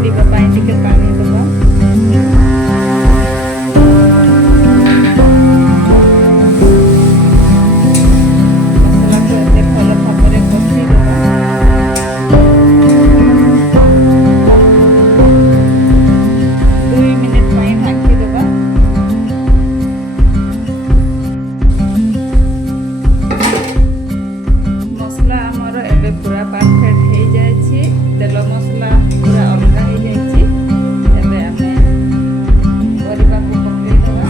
ବୁଡ଼ିବା ପାଇଁ ଟିକେ ପାଣି ଦେବା। ମସଲାକୁ ଏବେ ଭଲ ଭାବରେ କଷିଦେବା। 2 ମିନିଟ୍ ପାଇଁ ଢାଙ୍କିଦେବା। ମସଲା ଆମର ଏବେ ପୁରା ପରଫେକ୍ଟ ହେଇଯାଇଛି। ତେଲ ମସଲା ପୁରା ଅଲଗା ହେଇଯାଇଛି। ଏବେ ଆମେ ପରିବାକୁ ପକାଇଦେବା।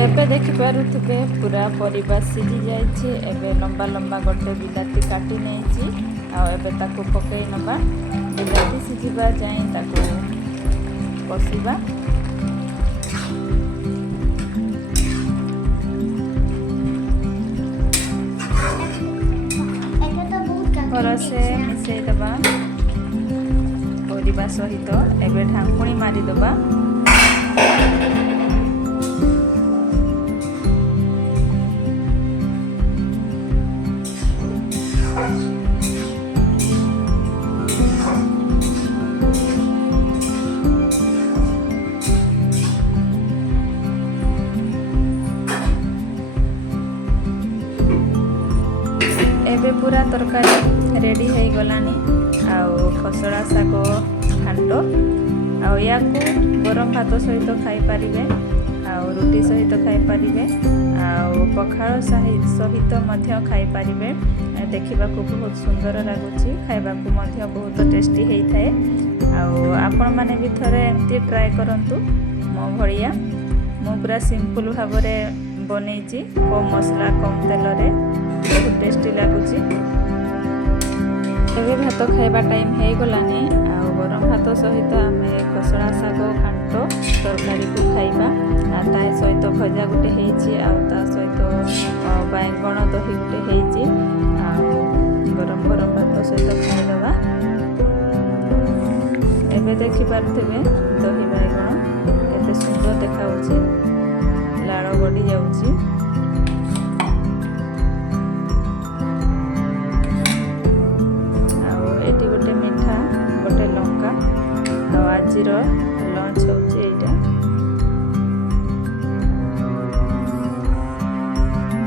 ଏବେ ଦେଖିପାରୁଥିବେ ପୁରା ପରିବା ସିଝି ଯାଇଛି। ଏବେ ଲମ୍ବା ଲମ୍ବା ଗୋଟେ ବିଲାତି କାଟି ନେଇଛି। ଆଉ ଏବେ ତାକୁ ପକାଇ ନେବା। ବିଲାତି ସିଝିବା ଯାଏଁ ତାକୁ କଷିବା। ଭଲସେ ମିଶାଇ ଦେବା ପରିବା ସହିତ। ଏବେ ଢାଙ୍କୁଣି ମାରିଦେବା। ଏବେ ପୁରା ତରକାରୀ ରେଡ଼ି ହେଇଗଲାଣି। ଆଉ ଖସଡ଼ା ଶାଗ ଘାଣ୍ଟ। ଆଉ ୟାକୁ ଗରମ ଭାତ ସହିତ ଖାଇପାରିବେ, ଆଉ ରୁଟି ସହିତ ଖାଇପାରିବେ, ଆଉ ପଖାଳ ସହିତ ମଧ୍ୟ ଖାଇପାରିବେ। ଦେଖିବାକୁ ବହୁତ ସୁନ୍ଦର ଲାଗୁଛି, ଖାଇବାକୁ ମଧ୍ୟ ବହୁତ ଟେଷ୍ଟି ହେଇଥାଏ। ଆଉ ଆପଣମାନେ ବି ଥରେ ଏମିତି ଟ୍ରାଏ କରନ୍ତୁ ମୋ ଭଳିଆ। ମୁଁ ପୁରା ସିମ୍ପଲ୍ ଭାବରେ ବନେଇଛି, କମ୍ ମସଲା କମ୍ ତେଲରେ, ବହୁତ ଟେଷ୍ଟି ଲାଗୁଛି। ଏବେ ଭାତ ଖାଇବା ଟାଇମ୍ ହେଇଗଲାନି। ଆଉ ଗରମ ଭାତ ସହିତ ଆମେ ଖସଡ଼ା ଶାଗ ଘାଣ୍ଟ ତରକାରୀକୁ ଖାଇବା। ଆଉ ତା ସହିତ ଭଜା ଗୋଟେ ହେଇଛି, ଆଉ ତା ସହିତ ବାଇଗଣ ଦହି ଗୋଟେ ହେଇଛି। ଆଉ ଗରମ ଗରମ ଭାତ ସହିତ ଖାଇଦେବା। ଏବେ ଦେଖିପାରୁଥିବେ ଦହି ବାଇଗଣ କେତେ ସୁନ୍ଦର ଦେଖାଯାଉଛି, ଲାଳ ଗଡ଼ି ଯାଉଛି। ଆଉ ଏଠି ଗୋଟେ ମିଠା, ଗୋଟେ ଲଙ୍କା। ଆଉ ଆଜିର ଲଞ୍ଚ ହେଉଛି ଏଇଟା।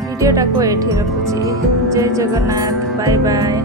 ଭିଡ଼ିଓଟାକୁ ଏଇଠି ରଖୁଛି। ଜୟ ଜଗନ୍ନାଥ, ବାଏ ବାଏ।